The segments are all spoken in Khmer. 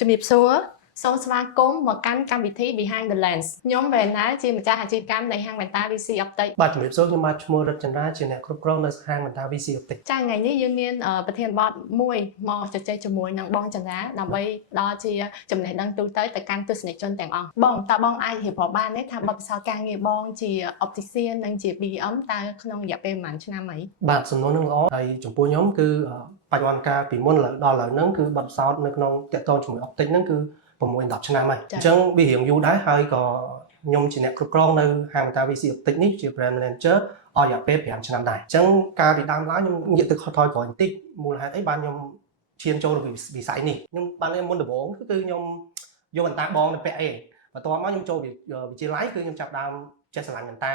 ជំរាបសួរសូមស្វាគមន៍មកកាន់កម្មវិធី Behind the Lens ខ្ញុំវ៉ែនណាជាម្ចាស់អាជីវកម្មនៃហាងវ៉ែនតា VC Optic បាទជំរាបសួរខ្ញុំបាទឈ្មោះរិទ្ធចន្ទ្រាជាអ្នកគ្រប់គ្រងនៅហាងវ៉ែនតា VC Optic ចាថ្ងៃនេះយើងមានប្រធានបទមួយមកជជែកជាមួយនឹងបងចន្ទ្រាដើម្បីដល់ជាចំណេះដឹងទូទៅទៅកាន់ទស្សនិកជនទាំងអស់បងតើបងអាចរៀបរាប់បានទេថាបទពិសោធន៍ការងារបងជា Optician និងជា BM តើក្នុងរយៈពេលប្រហែលឆ្នាំអីបាទសំណួរនឹងល្អហើយចំពោះខ្ញុំគឺបច្ចុប្បន្នកាលពីមុនដល់ឥឡូវហ្នឹងគឺបទពិសោធន៍នៅក្នុងតកតជាមួយ Optic ហ្នឹងគឺ6-10ឆ្នាំហើយអញ្ចឹងវារៀងយូរដែរហើយក៏ខ្ញុំជាអ្នកគ្រប់គ្រងនៅហាងវ៉ែនតា VC Optic នេះជា Brand Manager អស់រយៈពេល5ឆ្នាំដែរអញ្ចឹងកាលពីដើមឡើយខ្ញុំងាកទៅថយក្រោយបន្តិចមូលហេតុអីបានខ្ញុំឈានចូលទៅវិស័យនេះខ្ញុំបានមុនដំបូងគឺខ្ញុំយកវ៉ែនតាបងទៅពាក់អីបន្ទាប់មកខ្ញុំចូលវិទ្យាល័យគឺខ្ញុំចាប់ដើមចេះស្រឡាញ់វ៉ែនតា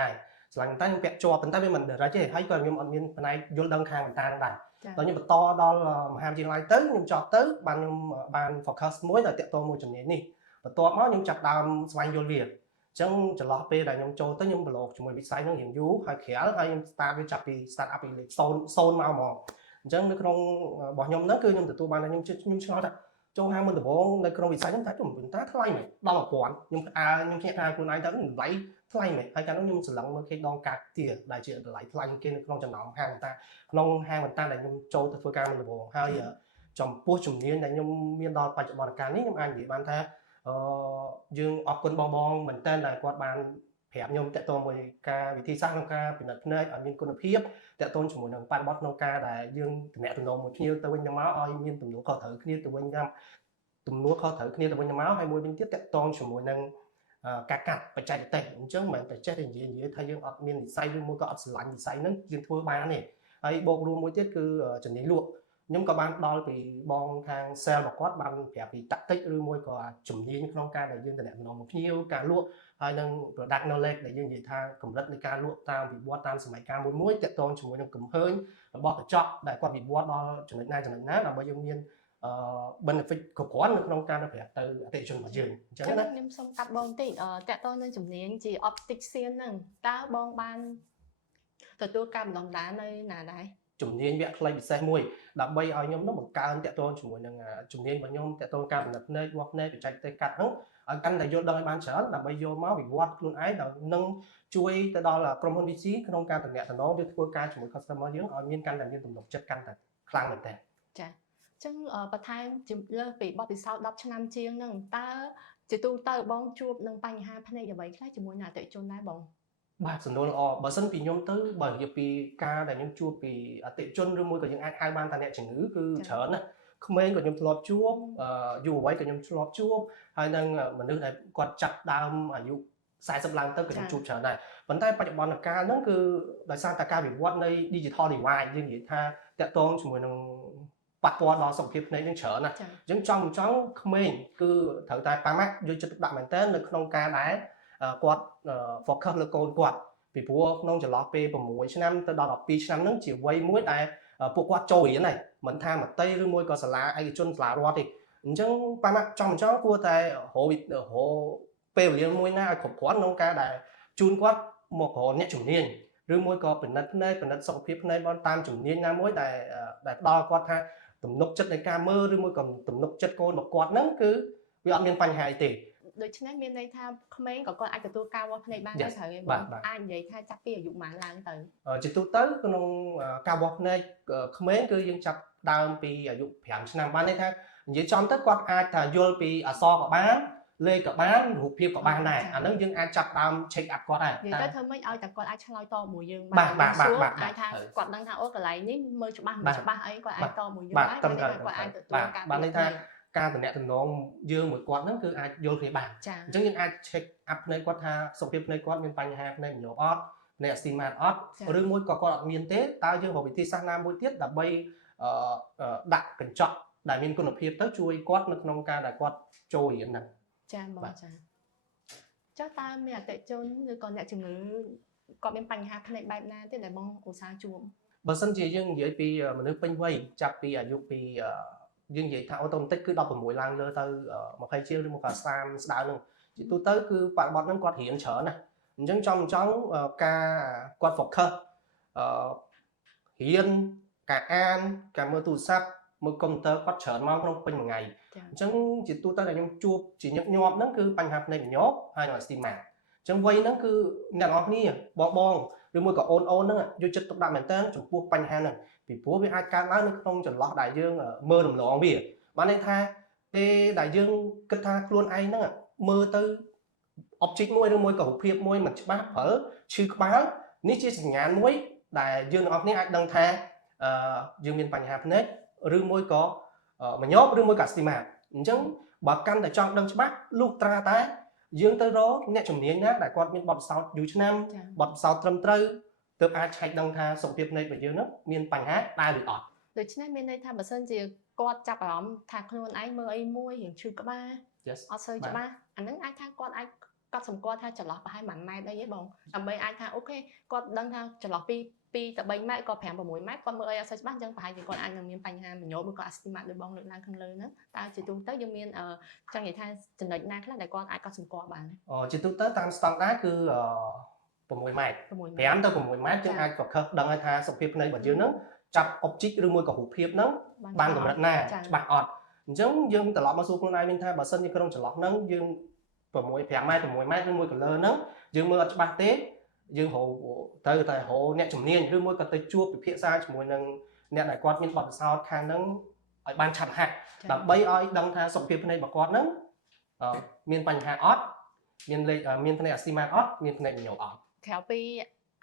ស្រឡាញ់វ៉ែនតាខ្ញុំពាក់ជាប់ប៉ុន្តែវាមិន direct ទេហើយក៏ខ្ញុំអត់មានផ្នែកយល់ដឹងខាងវ៉ែនតាហ្នឹងដែរដល់ខ្ញុំបន្តដល់មហាវិទ្យាល័យទៅខ្ញុំចប់ទៅបានខ្ញុំបាន focus មួយដល់តាក់ទងមួយជំនាញនេះបន្ទាប់មកខ្ញុំចាប់ដើមស្វែងយល់វាអញ្ចឹងចន្លោះពេលដែលខ្ញុំចូលទៅខ្ញុំប្រឡូកជាមួយវិស័យហ្នឹងរៀងយូរហើយក្រៅហើយខ្ញុំ start វាចាប់ពី start up ពីលេខ0មកហ្មងអញ្ចឹងនៅក្នុងរបស់ខ្ញុំហ្នឹងគឺខ្ញុំទទួលបានថាខ្ញុំឆ្ងល់ថាចូលហាងមុនដំបូងនៅក្នុងវិស័យហ្នឹងតែទៅវិញតាថ្លៃមែនដល់1000ខ្ញុំភ្ញាក់ផ្អើលខ្លួនឯងទៅតម្លៃថ្លៃមែនហើយកាលនោះខ្ញុំស្រឡឹងមើលគេដងកាត់ទាដែលជាតម្លៃថ្លៃគេនៅក្នុងចំណោមហាងបន្តាក្នុងហាងបន្តាដែលខ្ញុំចូលទៅធ្វើការមុនដំបូងហើយចំពោះជំនាញដែលខ្ញុំមានដល់បច្ចុប្បន្នកាលនេះខ្ញុំអាចនិយាយបានថាយើងអរគុណបងមែនតើដែលគាត់បានប្រាប់ខ្ញុំតាក់ទងមួយការវិធីសាស្ត្រក្នុងការពិនិត្យភ្នែកឲ្យមានគុណភាពតាក់ទងជាមួយនឹងបរិបទក្នុងការដែលយើងតំណែងមួយភ្ញៀវទៅវិញទៅមកឲ្យមានទំនួលខុសត្រូវគ្នាទៅវិញទៅមកហើយមួយវិញទៀតតាក់ទងជាមួយនឹងការកាត់បច្ចេកទេសអញ្ចឹងមិនតែចេះតែនិយាយថាយើងអត់មានវិស័យឬមួយក៏អត់ស្រឡាញ់វិស័យហ្នឹងយើងធ្វើបានទេហើយបូករួមមួយទៀតគឺជំនាញលក់ខ្ញុំក៏បានដល់ពីបងខាង sale របស់គាត់បានប្រាប់ពី tactic ឬមួយក៏ជំនាញក្នុងការដែលយើងតំណែងមកភ្ញៀវការលក់ហើយនឹង product knowledge ដែលយើងនិយាយថាកម្រិតនៃការលក់តាមវិវត្តតាមសម័យកាលមួយតាក់ទងជាមួយនឹងកំហើញរបស់កញ្ចក់ដែលគាត់វិវត្តដល់ចំណុចណាដើម្បីយើងមានbenefit គ្រប់គ្រាន់នៅក្នុងការទៅប្រាប់ទៅអតិថិជនរបស់យើងអញ្ចឹងណាខ្ញុំសូមកាត់បងតិចតាក់ទងនឹងជំនាញជា optician ហ្នឹងតើបងបានទទួលការបណ្ដុះបណ្ដាលនៅណាដែរជំនាញវគ្គខ្លីពិសេសមួយដើម្បីឲ្យខ្ញុំនោះបង្កើនតាក់ទងជាមួយនឹងជំនាញរបស់ខ្ញុំតាក់ទងការផលិតភ្នែកវាស់ភ្នែកបច្ចេកទេសកាត់ហ្នឹងឲ្យកាន់តែយល់ដឹងឲ្យបានច្រើនដើម្បីយកមកវិវត្តខ្លួនឯងដល់នឹងជួយទៅដល់ក្រុមហ៊ុន VC ក្នុងការតំណែងឬធ្វើការជាមួយ customer យើងឲ្យមានកាន់តែមានទំនុកចិត្តកាន់តែខ្លាំងមែនតើចាអញ្ចឹងបន្ថែមលើពីបទពិសោធន៍10ឆ្នាំជាងហ្នឹងតើជាទូទៅបងជួបនឹងបញ្ហាភ្នែកអ្វីខ្លះជាមួយនឹងអតិថិជនដែរបងបាទសំណួរល្អបើសិនពីខ្ញុំទៅបើនិយាយពីការដែលខ្ញុំជួបពីអតិថិជនឬមួយក៏យើងអាចហៅបានថាអ្នកជំងឺគឺច្រើនណាស់ក្មេងក៏ខ្ញុំធ្លាប់ជួបយុវវ័យក៏ខ្ញុំធ្លាប់ជួបហើយនឹងមនុស្សដែលគាត់ចាប់ដើមអាយុ40ឡើងទៅក៏ខ្ញុំជួបច្រើនដែរប៉ុន្តែបច្ចុប្បន្នកាលហ្នឹងគឺដោយសារតែការវិវត្តនៃ digital divide យើងនិយាយថាតាក់ទងជាមួយនឹងប៉ះពាល់ដល់សុខភាពភ្នែកយើងច្រើនណាស់អញ្ចឹងចង់ក្មេងគឺត្រូវតែប៉ាម៉ាក់យកចិត្តទុកដាក់មែនតើនៅក្នុងការដែលគាត់ focus លើកូនគាត់ពីព្រោះក្នុងចន្លោះពេល6ឆ្នាំទៅដល់12ឆ្នាំហ្នឹងជាវ័យមួយដែលពួកគាត់ចូលរៀនហើយមិនថាមត្តេយឬមួយក៏សាលាឯកជនសាលារដ្ឋទេអញ្ចឹងប៉ាម៉ាក់ចង់គួរតែរកពេលវេលាមួយណាឲ្យគ្រប់គ្រាន់ក្នុងការដែលជូនគាត់មករកអ្នកជំនាញឬមួយក៏ពិនិត្យភ្នែកពិនិត្យសុខភាពភ្នែកតាមជំនាញណាមួយដែលផ្ដល់គាត់ថាទំនុកចិត្តនៃការមើលឬមួយក៏ទំនុកចិត្តកូនរបស់គាត់ហ្នឹងគឺវាអត់មានបញ្ហាអីទេដូច្នេះមានន័យថាក្មេងក៏គាត់អាចទទួលការវាស់ភ្នែកបានដែរត្រូវទេបងអាចនិយាយថាចាប់ពីអាយុប៉ុន្មានឡើងទៅជាទូទៅក្នុងការវាស់ភ្នែកក្មេងគឺយើងចាប់ដើមពីអាយុ5ឆ្នាំបានន័យថានិយាយចំទៅគាត់អាចថាយល់ពីអក្សរក៏បានលេខក៏បានរូបភាពក៏បានដែរអាហ្នឹងយើងអាចចាប់ដើម check up គាត់ដែរនិយាយទៅធ្វើម៉េចឲ្យតែគាត់អាចឆ្លើយតបមួយយើងបានអាចថាគាត់ដឹងថាអូកន្លែងនេះមើលច្បាស់មិនច្បាស់អីគាត់អាចតបមួយយើងបានគាត់អាចទទួលការបានន័យថាការតំណែងយើងមួយគាត់ហ្នឹងគឺអាចយល់គ្នាបានអញ្ចឹងយើងអាច check up ភ្នែកគាត់ថាសុខភាពភ្នែកគាត់មានបញ្ហាភ្នែកញោមអត់ភ្នែកអាស៊ីម៉ាតអត់ឬមួយក៏គាត់អត់មានទេតើយើងរកវិធីសាស្ត្រណាមួយទៀតដើម្បីដាក់កញ្ចក់ដែលមានគុណភាពទៅជួយគាត់នៅក្នុងការដែលគាត់ចូលរៀនហ្នឹងចាបងចាចុះតើមានអតិថិជនឬក៏អ្នកជំងឺគាត់មានបញ្ហាភ្នែកបែបណាទៀតដែលបងឧស្សាហ៍ជួបបើសិនជាយើងនិយាយពីមនុស្សពេញវ័យចាប់ពីអាយុពីយើងនិយាយថាអូតូម៉ាទិកគឺ16ឡើងលើទៅ20ជាងឬមកក៏30ស្ដើងហ្នឹងជាទូទៅគឺបរិបទហ្នឹងគាត់រៀនច្រើនណាអញ្ចឹងចង់ការគាត់ focus រៀនការអានការមើលទូរស័ព្ទមើលកុំព្យូទ័រគាត់ច្រើនមកក្នុងពេញមួយថ្ងៃ អញ្ចឹងជាទូទៅដែលខ្ញុំជួបជាញឹកញាប់ហ្នឹងគឺបញ្ហាភ្នែកញប់ហើយនឹង astigmat អញ្ចឹងវ័យហ្នឹងគឺអ្នកនរគ្នាបងឬមួយក៏អូនហ្នឹងយកចិត្តទុកដាក់មែនតើចំពោះបញ្ហាហ្នឹងពីព្រោះវាអាចកើតឡើងនៅក្នុងចន្លោះដែលយើងមើលរំលងវាបានន័យថាពេលដែលយើងគិតថាខ្លួនឯងហ្នឹងមើលទៅ object មួយឬមួយក៏រូបភាពមួយមិនច្បាស់ព្រិលឈឺក្បាលនេះជាសញ្ញាណមួយដែលយើងទាំងអស់គ្នាអាចដឹងថាយើងមានបញ្ហាភ្នែកឬមួយក៏មញប់ឬមួយក៏ astigmat អញ្ចឹងបើកាន់តែចង់ដឹងច្បាស់លុះត្រាតែយើងទៅរកអ្នកជំនាញណាដែលគាត់មានបទពិសោធន៍យូរឆ្នាំបទពិសោធន៍ត្រឹមត្រូវទើបអាចឆែកដឹងថាសុខភាពភ្នែករបស់យើងហ្នឹងមានបញ្ហាដែរឬអត់ ដូច្នេះមានន័យថាបើសិនជាគាត់ចាប់អារម្មណ៍ថាខ្លួនឯងមើលអីមួយរៀងឈឺក្បាលអត់សូវច្បាស់អាហ្នឹងអាចថាគាត់អាចកត់សម្គាល់ថាចន្លោះប្រហែល1ម៉ែត្រអីហ៎បងដើម្បីអាចថាអូខេគាត់ដឹងថាចន្លោះពី2ទៅ3ម៉ែត្រក៏5 6ម៉ែត្រគាត់មើលអីអត់សូវច្បាស់អញ្ចឹងប្រហែលជាគាត់អាចនឹងមានបញ្ហាមញោបឬក៏ astigmat ដូចបងលើកឡើងខាងលើហ្នឹងតើជាទូទៅយើងមានចង់និយាយថាចំណុចណាខ្លះដែលគាត់អាចកត់សម្គាល់បានជាទូទៅតាមស្តង់ដារគឺ6ម៉ែត្រ5ទៅ6ម៉ែត្រយើងអាចប្រខិតដឹងហើយថាសុខភាពភ្នែករបស់យើងហ្នឹងចាប់ object ឬមួយក៏រូបភាពហ្នឹងបានកម្រិតណាច្បាស់អត់អញ្ចឹងយើងត្រឡប់មកសួរខ្លួនឯងវិញថាបើសិនជាក្នុងចន្លោះហ្នឹងយើង5ម៉ែត្រ6ម៉ែត្រឬមួយក៏លើហ្នឹងយើងមើលអត់ច្បាស់ទេយើងទៅតែរកអ្នកជំនាញឬមួយក៏ទៅជួបពិភាក្សាជាមួយនឹងអ្នកដែលគាត់មានបទពិសោធន៍ខាងហ្នឹងឲ្យបានឆាប់ហាក់ដើម្បីឲ្យដឹងថាសុខភាពភ្នែករបស់គាត់ហ្នឹងមានបញ្ហាអត់មានភ្នែក astigmat អត់មានភ្នែកមញប់អត់ក្រៅពី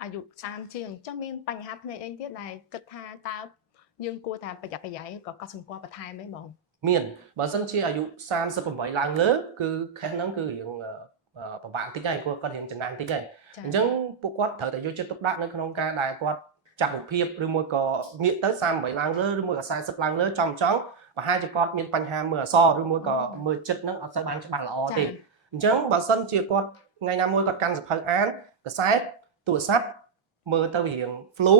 អាយុ30ជាងចុះមានបញ្ហាភ្នែកអីទៀតដែលគិតថាតើយើងគួរតែប្រយ័ត្នប្រយែងក៏កត់សម្គាល់បន្ថែមទេបងមានបើសិនជាអាយុ38ឡើងលើគឺខេសហ្នឹងគឺរៀងពិបាកបន្តិចហើយគាត់រៀងចំណានបន្តិចហើយអញ្ចឹងពួកគាត់ត្រូវតែយកចិត្តទុកដាក់នៅក្នុងការដែលគាត់ចាប់រូបភាពឬមួយក៏ងាកទៅ38ឡើងលើឬមួយក៏40ឡើងលើចំប្រហែលជាគាត់មានបញ្ហាមើលអក្សរឬមួយក៏មើលចិត្តហ្នឹងអត់សូវបានច្បាស់ល្អទេអញ្ចឹងបើសិនជាគាត់ថ្ងៃណាមួយគាត់កាន់សៀវភៅអានកសែតទូរស័ព្ទមើលទៅរៀង flu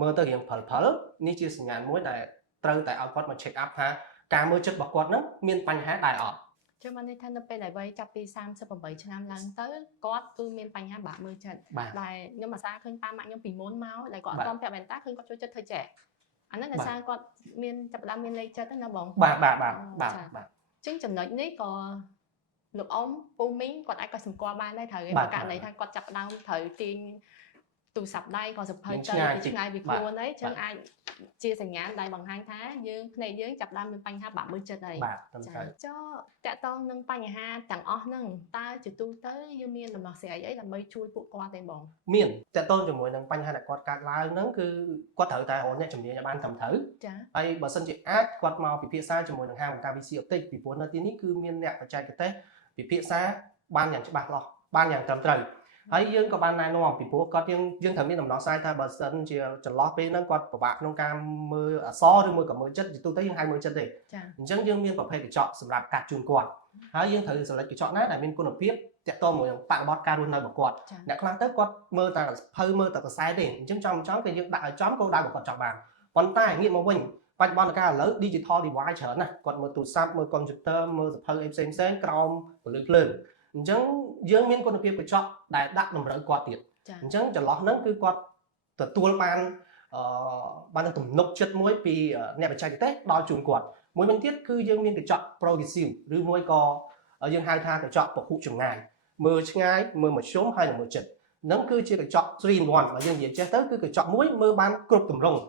មើលទៅរៀងព្រិលនេះជាសញ្ញាណមួយដែលត្រូវតែឲ្យគាត់មក check up ថាការមើលចិត្តរបស់គាត់ហ្នឹងមានបញ្ហាដែរអត់ចាំមកនេះថានៅពេលដែលវ័យចាប់ពី38ឆ្នាំឡើងទៅគាត់គឺមានបញ្ហាបាក់មើលចិត្តដែលខ្ញុំអាសាឃើញប៉ាម៉ាក់ខ្ញុំពីមុនមកដែលគាត់អត់ទាន់ពាក់វ៉ែនតាឃើញគាត់ចូលចិត្តធ្វើចេះអាហ្នឹងដោយសារគាត់មានចាប់ផ្ដើមមានលេខចិត្តណាបងបាទអញ្ចឹងចំណុចនេះក៏លោកអ៊ំពូមីងគាត់អាចក៏សម្គាល់បានដែរត្រូវឯករណីថាគាត់ចាប់ផ្ដើមត្រូវទាញទូរស័ព្ទដៃក៏សភៅទៅឆ្ងាយពីខ្លួនអីចឹងអាចជាសញ្ញាណដែលបង្ហាញថាយើងភ្នែកយើងចាប់ផ្ដើមមានបញ្ហាបាក់មើលចិត្តអីចុះតកតងនឹងបញ្ហាទាំងអស់ហ្នឹងតើជាទូទៅយើងមានដំណោះស្រាយអីដើម្បីជួយពួកគាត់ទេបងមានតកតងជាមួយនឹងបញ្ហាដែលគាត់កើតឡើងហ្នឹងគឺគាត់ត្រូវតែរកអ្នកជំនាញឲ្យបានត្រឹមត្រូវចាហើយបើសិនជាអាចគាត់មកពិភាក្សាជាមួយនឹងហាងបង្ការ VC Optic ពីព្រោះនៅទីនេះគឺមានអ្នកបច្ចេកទេសពិភាក្សាបានយ៉ាងច្បាស់លាស់បានយ៉ាងត្រឹមត្រូវហើយយើងក៏បានណែនាំពីព្រោះគាត់យើងត្រូវមានដំណោះស្រាយថាបើសិនជាចន្លោះពេលហ្នឹងគាត់ពិបាកក្នុងការមើលអក្សរឬមួយក៏មើលចិត្តទូទៅយើងហៅមើលចិត្តទេអញ្ចឹងយើងមានប្រភេទកញ្ចក់សម្រាប់កាត់ជូនគាត់ហើយយើងត្រូវselectកញ្ចក់ណាដែលមានគុណភាពទាក់ទងជាមួយនឹងបរិបទការរស់នៅរបស់គាត់អ្នកខ្លះទៅគាត់មើលតែភៅមើលតែខ្សែទេអញ្ចឹងចំគឺយើងដាក់ឲ្យចំគោលដៅរបស់គាត់ចង់បានប៉ុន្តែងាកមកវិញបច្ចុប្បន្នកាលឥឡូវ digital device ច្រើនណាស់គាត់មើលទូរស័ព្ទមើល computer មើលសភៅអីផ្សេងក្រោមពន្លឺភ្លើងអញ្ចឹងយើងមានគុណភាពកញ្ចក់ដែលដាក់តម្រូវគាត់ទៀតអញ្ចឹងចន្លោះហ្នឹងគឺគាត់ទទួលបានទំនុកចិត្តមួយពីអ្នកបច្ចេកទេសដល់ជូនគាត់មួយវិញទៀតគឺយើងមានកញ្ចក់ progressive ឬមួយក៏យើងហៅថាកញ្ចក់ពហុចម្ងាយមើលឆ្ងាយមើលមធ្យមហើយនិងមើលជិតហ្នឹងគឺជាកញ្ចក់ 3 in 1បើយើងនិយាយចេះទៅគឺកញ្ចក់មួយមើលបានគ្រប់ទម្រង់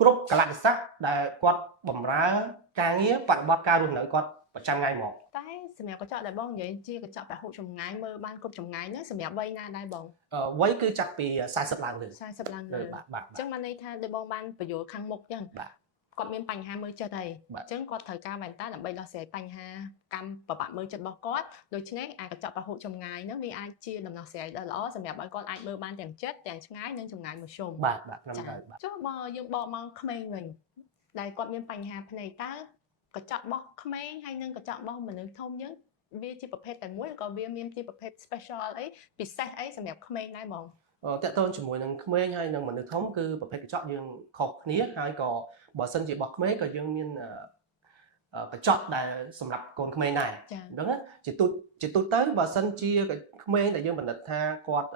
គ្រប់កលៈទេសៈដែលគាត់បម្រើការងារបប្រតិបត្តិការរស់នៅគាត់ប្រចាំថ្ងៃមកតែសម្រាប់កញ្ចក់ដែលបងនិយាយជាកញ្ចក់ពហុចម្ងាយមើលបានគ្រប់ចម្ងាយហ្នឹងសម្រាប់វ័យណាដែរបងវ័យគឺចាប់ពី40ឡើងលើ40ឡើងលើអញ្ចឹងបានន័យថាដូចបងបានបញ្យល់ខាងមុខអញ្ចឹងគាត់មានបញ្ហាមើលចិត្តហើយអញ្ចឹងគាត់ត្រូវការវ៉ែនតាដើម្បីដោះស្រាយបញ្ហាកម្មប្របាក់មើលចិត្តរបស់គាត់ដូច្នេះអាកញ្ចក់ពហុចម្ងាយហ្នឹងវាអាចជាដំណោះស្រាយដ៏ល្អសម្រាប់ឲ្យគាត់អាចមើលបានទាំងជិតទាំងឆ្ងាយនិងចម្ងាយមធ្យមបាទខ្ញុំហើយចុះមកយើងបកមកក្មេងវិញដែលគាត់មានបញ្ហាភ្នែកតើកញ្ចក់របស់ក្មេងហើយនិងកញ្ចក់របស់មនុស្សធំយើងវាជាប្រភេទតែមួយឬក៏វាមានជាប្រភេទ special អីពិសេសអីសម្រាប់ក្មេងដែរបងតើតើជាមួយនឹងក្មេងហើយនឹងមនុស្សធំគឺប្រភេទកញ្ចក់យើងខុសគ្នាហើយក៏បើសិនជារបស់ក្មេងក៏យើងមានកញ្ចក់ដែលសម្រាប់កូនក្មេងដែរអញ្ចឹងជាទូទៅបើសិនជាក្មេងដែលយើងបណ្ឌិតថាគាត់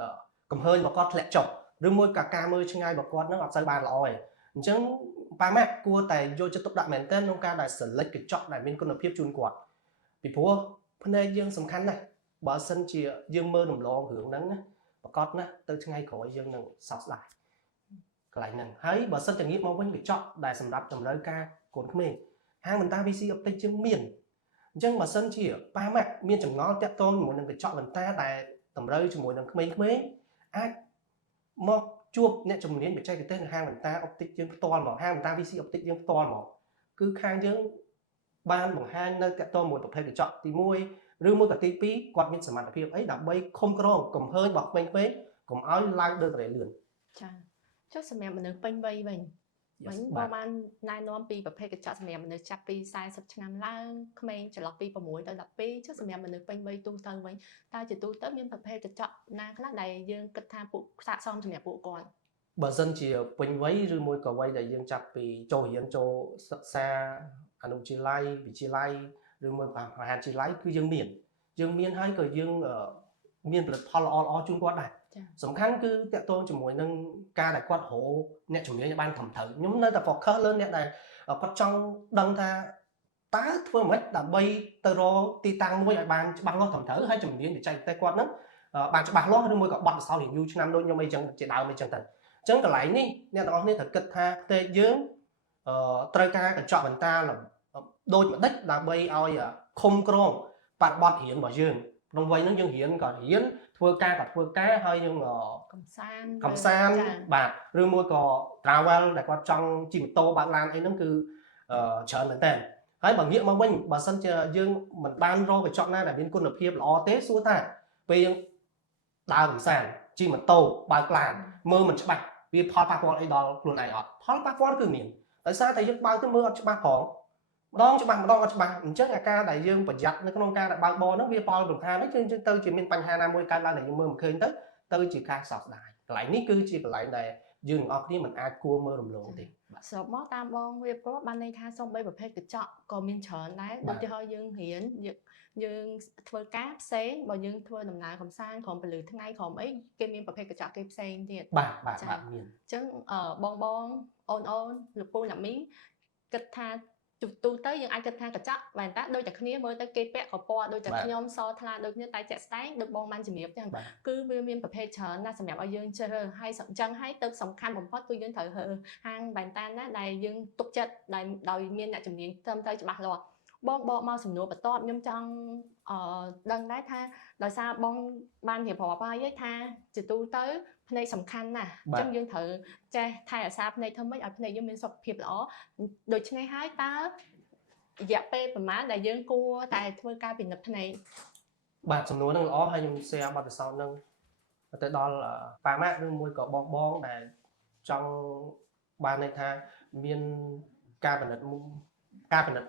កំហើញរបស់គាត់ធ្លាក់ចុះឬមួយក៏ការមើលឆ្ងាយរបស់គាត់នឹងអត់សូវបានល្អទេអញ្ចឹង ប៉ាម៉ាក់គួរតែយកចិត្តទុកដាក់មែនទែនក្នុងការដែល select កញ្ចក់ដែលមានគុណភាពជូនគាត់ពីព្រោះភ្នែកយើងសំខាន់ណាស់បើសិនជាយើងមើលរំលងរឿងហ្នឹងណាប្រកាសណាស់ទៅថ្ងៃក្រោយយើងនឹងសោកស្ដាយកន្លែងហ្នឹងហើយបើសិនជាងាកមកវិញកញ្ចក់ដែលសម្រាប់តម្រូវការកូនក្មេងហាងបន្តា VC Optic យើងមានអញ្ចឹងបើសិនជាប៉ាម៉ាក់មានចម្ងល់តាក់ទងជាមួយនឹងកញ្ចក់បន្តាដែលតម្រូវជាមួយនឹងក្មេងៗអាចមកជួបអ្នកជំនាញបច្ចេកទេសនៅហាងបន្តា Optic យើងផ្ទាល់មកហាងបន្តា VC Optic យើងផ្ទាល់មកគឺខាងយើងបានបង្ហាញនៅតាក់ទងមួយប្រភេទកញ្ចក់ទី1ឬមួយក៏ទី2គាត់មានសមត្ថភាពអីដើម្បីឃុំក្រងកំហើញរបស់ក្មេងៗកុំឲ្យឡើងដើរត្រេលឿនចាចុះសម្រាប់មនុស្សពេញវ័យវិញបងបានណែនាំពីប្រភេទកញ្ចក់សម្រាប់មនុស្សចាប់ពី40ឆ្នាំឡើងក្មេងចន្លោះពី6ទៅ12ចុះសម្រាប់មនុស្សពេញវ័យទូទៅវិញតើជាទូទៅមានប្រភេទកញ្ចក់ណាខ្លះដែលយើងគិតថាពួកស័ក្តិសមសម្រាប់ពួកគាត់បើសិនជាពេញវ័យឬមួយក៏វ័យដែលយើងចាប់ពីចូលរៀនចូលសិក្សាអនុវិទ្យាល័យវិទ្យាល័យឬមួយក៏មហាវិទ្យាល័យគឺយើងមានហើយក៏យើងមានផលិតផលល្អជូនគាត់ដែរសំខាន់គឺតាក់ទងជាមួយនឹងការដែលគាត់រកអ្នកជំនាញឲ្យបានត្រឹមត្រូវខ្ញុំនៅតែ focus លើអ្នកដែលគាត់ចង់ដឹងថាតើធ្វើម៉េចដើម្បីទៅរកទីតាំងមួយឲ្យបានច្បាស់លាស់ត្រឹមត្រូវហើយជំនាញបច្ចេកទេសគាត់ហ្នឹងបានច្បាស់លាស់ឬមួយក៏បត់ពិសោធន៍ review ឆ្នាំដូចខ្ញុំអីចឹងជាដើមអីចឹងទៅអញ្ចឹងកន្លែងនេះអ្នកទាំងអស់គ្នាត្រូវគិតថាផ្ទៃយើងត្រូវការកញ្ចក់បន្តាដូចម្ដេចដើម្បីឲ្យឃុំក្រងបរិបទរៀនរបស់យើងក្នុងវ័យហ្នឹងយើងរៀនក៏រៀនធ្វើការក៏ធ្វើការហើយយើងកំសាន្តបាទឬមួយក៏ travel ដែលគាត់ចង់ជិះម៉ូតូបើកឡានអីហ្នឹងគឺច្រើនមែនតើហើយបើងាកមកវិញបើសិនជាយើងមិនបានរកកញ្ចក់ណាដែលមានគុណភាពល្អទេសួរថាពេលយើងដើរកំសាន្តជិះម៉ូតូបើកឡានមើលមិនច្បាស់វាផលប៉ះពាល់អីដល់ខ្លួនឯងអត់ផលប៉ះពាល់គឺមានដោយសារតែយើងបើកទៅមើលអត់ច្បាស់ផងម្ដងច្បាស់អត់ច្បាស់អញ្ចឹងអាការដែលយើងប្រយ័ត្ននៅក្នុងការដែលបើកបរហ្នឹងវាផលរំខានហ្នឹងយើងទៅជាមានបញ្ហាណាមួយកើតឡើងដែលយើងមើលមិនឃើញទៅជាការសោកស្ដាយកន្លែងនេះគឺជាកន្លែងដែលយើងទាំងអស់គ្នាមិនអាចគួរមើលរំលងទេសរុបមកតាមបងវាព្រោះបានន័យថាសូម្បីប្រភេទកញ្ចក់ក៏មានច្រើនដែរដូចជាយើងរៀនយើងធ្វើការផ្សេងបើយើងធ្វើដំណើរកំសាន្តក្រុមពលឺថ្ងៃក្រុមអីគេមានប្រភេទកញ្ចក់គេផ្សេងទៀតបាទមានអញ្ចឹងបងអូនលោកពូអ្នកមីគិតថាទូទៅយើងអាចគិតថាកញ្ចក់វ៉ែនតាដូចតែគ្នាមើលទៅគេពាក់ក៏ពណ៌ដូចតែខ្ញុំសថ្លាដូចគ្នាតែជាក់ស្ដែងដូចបងបានជំរាបចឹងគឺវាមានប្រភេទច្រើនណាស់សម្រាប់ឲ្យយើងជ្រើសរើសហើយអញ្ចឹងហើយទៅសំខាន់បំផុតគឺយើងត្រូវរើសហាងវ៉ែនតាណាដែលយើងទុកចិត្តដោយមានអ្នកជំនាញត្រឹមត្រូវច្បាស់លាស់បងបកមកសំណួរបន្ទាប់ខ្ញុំចង់ដឹងដែរថាដោយសារបងបានរៀបរាប់ហើយថាជាទូទៅភ្នែកសំខាន់ណាស់អញ្ចឹងយើងត្រូវចេះថែរក្សាភ្នែកធ្វើម៉េចឲ្យភ្នែកយើងមានសុខភាពល្អដូច្នេះហើយតើរយៈពេលប្រហែលដែលយើងគួរតែធ្វើការពិនិត្យភ្នែកបាទសំណួរហ្នឹងល្អហើយខ្ញុំ share បទពិសោធន៍ហ្នឹងទៅដល់ប៉ាម៉ាក់ឬមួយក៏បងដែលចង់បានន័យថាមានការពិនិត្យ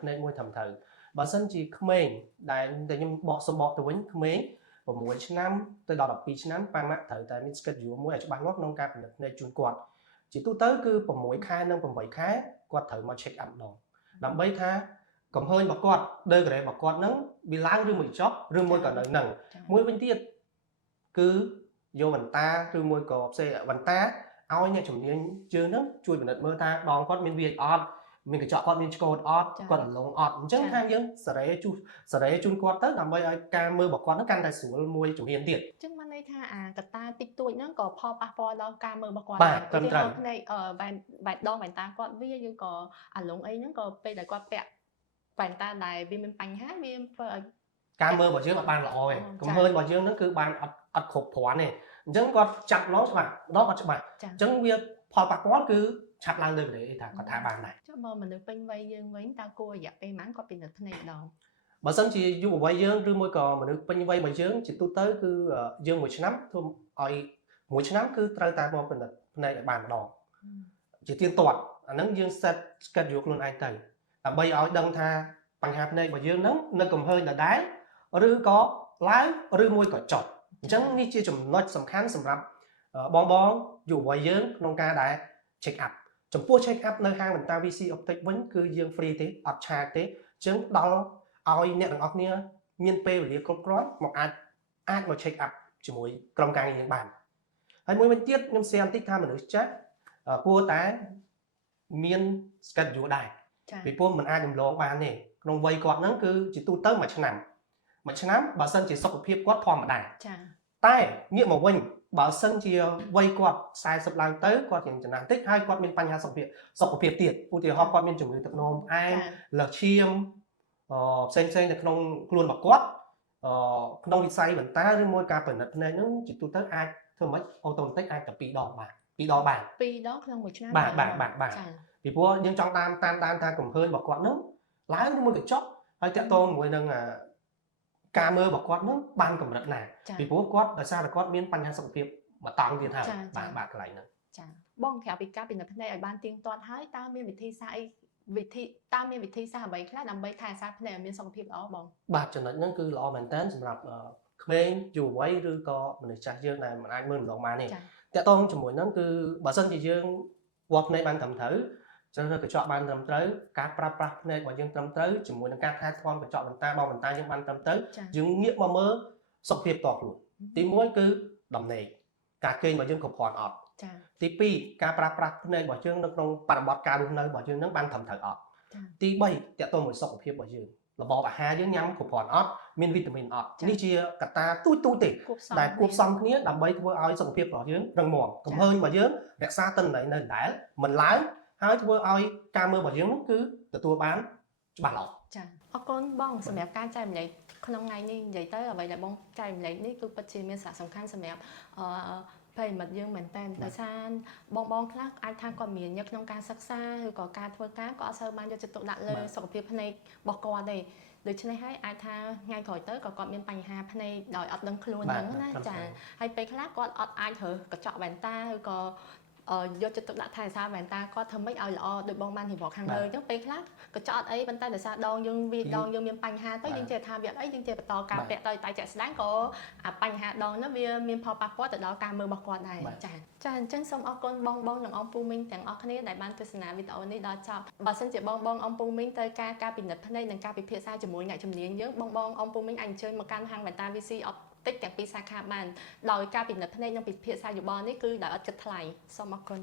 ភ្នែកមួយត្រឹមត្រូវបើសិនជាក្មេងដែលខ្ញុំបកទៅវិញក្មេង6ឆ្នាំទៅដល់12ឆ្នាំប៉ាម៉ាក់ត្រូវតែមាន schedule មួយឲ្យច្បាស់លាស់ក្នុងការពិនិត្យភ្នែកជូនគាត់ជាទូទៅគឺ6ខែនិង8ខែគាត់ត្រូវមក check up ម្ដងដើម្បីថាកំហើញរបស់គាត់ដឺក្រេរបស់គាត់ហ្នឹងវាឡើងឬមួយចុះឬមួយក៏នៅនឹងមួយវិញទៀតគឺយកវ៉ែនតាឬមួយក៏ផ្សេងវ៉ែនតាឲ្យអ្នកជំនាញជើងហ្នឹងជួយពិនិត្យមើលថាដងគាត់មានវាអត់មានកញ្ចក់គាត់មានឆ្កូតអត់គាត់រលងអត់អញ្ចឹងខាងយើងសារ៉េជូនគាត់ទៅដើម្បីឲ្យការមើលរបស់គាត់ហ្នឹងកាន់តែស្រួលមួយជំហានទៀតអញ្ចឹងបានន័យថាអាកតាតិចតួចហ្នឹងក៏ផលប៉ះពាល់ដល់ការមើលរបស់គាត់ដែរត្រឹមត្រូវភ្នែកវ៉ែនដងវ៉ែនតាគាត់វាយើងក៏អាលងអីហ្នឹងក៏ពេលដែលគាត់ពាក់វ៉ែនតាដែលវាមានបញ្ហាវាធ្វើឲ្យការមើលរបស់យើងអត់បានល្អទេកំហើញរបស់យើងហ្នឹងគឺបានអត់គ្រប់គ្រាន់ទេអញ្ចឹងគាត់ចាប់ឡងច្បាស់ដល់អត់ច្បាស់អញ្ចឹងវាផលប៉ះពាល់គឺឆាប់ឡើងលើកថាគាត់ថាបានដែរចុះមកមនុស្សពេញវ័យយើងវិញតើគួររយៈពេលប៉ុន្មានគាត់ពិនិត្យភ្នែកម្ដងបើសិនជាយុវវ័យយើងឬមួយក៏មនុស្សពេញវ័យរបស់យើងជាទូទៅគឺយើង1ឆ្នាំធ្វើឲ្យ1ឆ្នាំគឺត្រូវតែមកពិនិត្យភ្នែកឲ្យបានម្ដងជាទៀងទាត់អាហ្នឹងយើង set schedule ខ្លួនឯងទៅដើម្បីឲ្យដឹងថាបញ្ហាភ្នែករបស់យើងហ្នឹងនៅកំហើញដដែលឬក៏ឡើងឬមួយក៏ចុះអញ្ចឹងនេះជាចំណុចសំខាន់សម្រាប់បងយុវវ័យយើងក្នុងការដែល check up ចំពោះ check up នៅហាងបន្តា VC Optic វិញគឺយើង free ទេអត់ឆាតទេអញ្ចឹងដល់ឲ្យអ្នកទាំងអស់គ្នាមានពេលវេលាគ្រប់គ្រាន់មកអាចមក check up ជាមួយក្រុមការងារយើងបានហើយមួយវិញទៀតខ្ញុំ share បន្តិចថាមនុស្សចាស់គួរតែ មាន schedule ដែរ ចា ពីព្រោះมันអាចរំលងបានទេក្នុងវ័យគាត់ហ្នឹងគឺជាទូទៅមួយឆ្នាំបើសិនជាសុខភាពគាត់ធម្មតា ចា តែងាកមកវិញបើសិនជាវ័យគាត់40ឡើងទៅគាត់ជាចំណាស់តិចហើយគាត់មានបញ្ហាសុខភាពទៀតឧទាហរណ៍គាត់មានជំងឺទឹកនោមផ្អែមលើសឈាមផ្សេងនៅក្នុងខ្លួនរបស់គាត់ក្នុងវិស័យបន្តើឬមួយការពិនិត្យភ្នែកហ្នឹងជាទូទៅអាចធ្វើមិនអូតូម៉ាទិកអាចតែ2 ដងបាន 2 ដងក្នុងមួយឆ្នាំ បាទពីព្រោះយើងចង់តាមដានថាកំហើញរបស់គាត់ហ្នឹងឡើងឬមួយកញ្ចក់ហើយតាក់ទងជាមួយនឹងការមើលរបស់គាត់ហ្នឹងបានកម្រិតណាពីព្រោះគាត់ដោយសារតែគាត់មានបញ្ហាសុខភាពមួយតង់ទៀតហើយបាទកន្លែងហ្នឹង ចាបងក្រៅពីការពិនិត្យភ្នែកឲ្យបានទៀងទាត់ហើយតើមានវិធីសាស្ត្រអ្វីខ្លះដើម្បីថែរក្សាភ្នែកឲ្យមានសុខភាពល្អបងបាទចំណុចហ្នឹងគឺល្អមែនតើសម្រាប់ក្មេងយុវវ័យឬក៏មនុស្សចាស់យើងដែលមិនអាចមើលម្ដងបានទេតាក់ទងជាមួយហ្នឹងគឺបើសិនជាយើងវាស់ភ្នែកបានត្រឹមត្រូវជ្រើសរើសកញ្ចក់បានត្រឹមត្រូវការប្រើប្រាស់ភ្នែករបស់យើងត្រឹមត្រូវជាមួយនឹងការថែទាំកញ្ចក់បន្តាបងបន្តាយើងបានត្រឹមត្រូវយើងងាកមកមើលសុខភាពតខ្លួនទី1គឺដំណេកការគេងរបស់យើងគ្រប់គ្រាន់អត់ទី2ការប្រើប្រាស់ភ្នែករបស់យើងនៅក្នុងបរិបទការរស់នៅរបស់យើងនឹងបានត្រឹមត្រូវអត់ទី3តាក់ទងមួយសុខភាពរបស់យើងរបបអាហារយើងញ៉ាំគ្រប់គ្រាន់អត់មានវីតាមីនអត់នេះជាកត្តាទូចទេដែលគួបផ្សំគ្នាដើម្បីធ្វើឲ្យសុខភាពរបស់យើងរឹងមាំកំហើញរបស់យើងរក្សាទិន្នន័យនៅដដែលមិនឡើងហើយធ្វើឲ្យការមើលរបស់យើងនោះគឺទទួលបានច្បាស់ល្អចាអរគុណបងសម្រាប់ការចែករំលែកក្នុងថ្ងៃនេះនិយាយទៅអ្វីដែលបងចែករំលែកនេះគឺពិតជាមានសារៈសំខាន់សម្រាប់ប្រិមិត្តយើងមែនតើដោយសារបងខ្លះអាចថាគាត់មានញឹកក្នុងការសិក្សាឬក៏ការធ្វើការក៏អត់សូវបានយកចិត្តទុកដាក់លើសុខភាពភ្នែករបស់គាត់ទេដូច្នេះហើយអាចថាថ្ងៃក្រោយទៅក៏គាត់មានបញ្ហាភ្នែកដោយអត់ដឹងខ្លួនហ្នឹងណាចាហើយពេលខ្លះគាត់អត់អាចរើសកញ្ចក់វ៉ែនតាឬក៏យកចិត្តទុកដាក់ថែរក្សាវ៉ែនតាគាត់ធ្វើម៉េចឲ្យល្អដោយបងបានរៀបរាប់ខាងលើអញ្ចឹងពេលខ្លះកញ្ចក់អត់អីប៉ុន្តែដោយសារដងយើងមានបញ្ហាទៅយើងចេះថាវាអត់អីយើងចេះបន្តការពាក់ទៅតែជាក់ស្ដែងក៏អាបញ្ហាដងហ្នឹងវាមានផលប៉ះពាល់ទៅដល់ការមើលរបស់គាត់ដែរចាអញ្ចឹងសូមអរគុណបងនិងអ៊ំពូមីងទាំងអស់គ្នាដែលបានទស្សនាវីដេអូនេះដល់ចប់បើសិនជាបងអ៊ំពូមីងទៅការពិនិត្យភ្នែកនិងការពិភាក្សាជាមួយអ្នកជំនាញយើងបងអ៊ំពូមីងអាចអញ្ជើញមកកាន់ហាងវ៉ែនតា VC តិចទាំងពីរសាខាបានដោយការពិនិត្យភ្នែកនិងពិភាក្សាយោបល់នេះគឺដោយអត់គិតថ្លៃសូមអរគុណ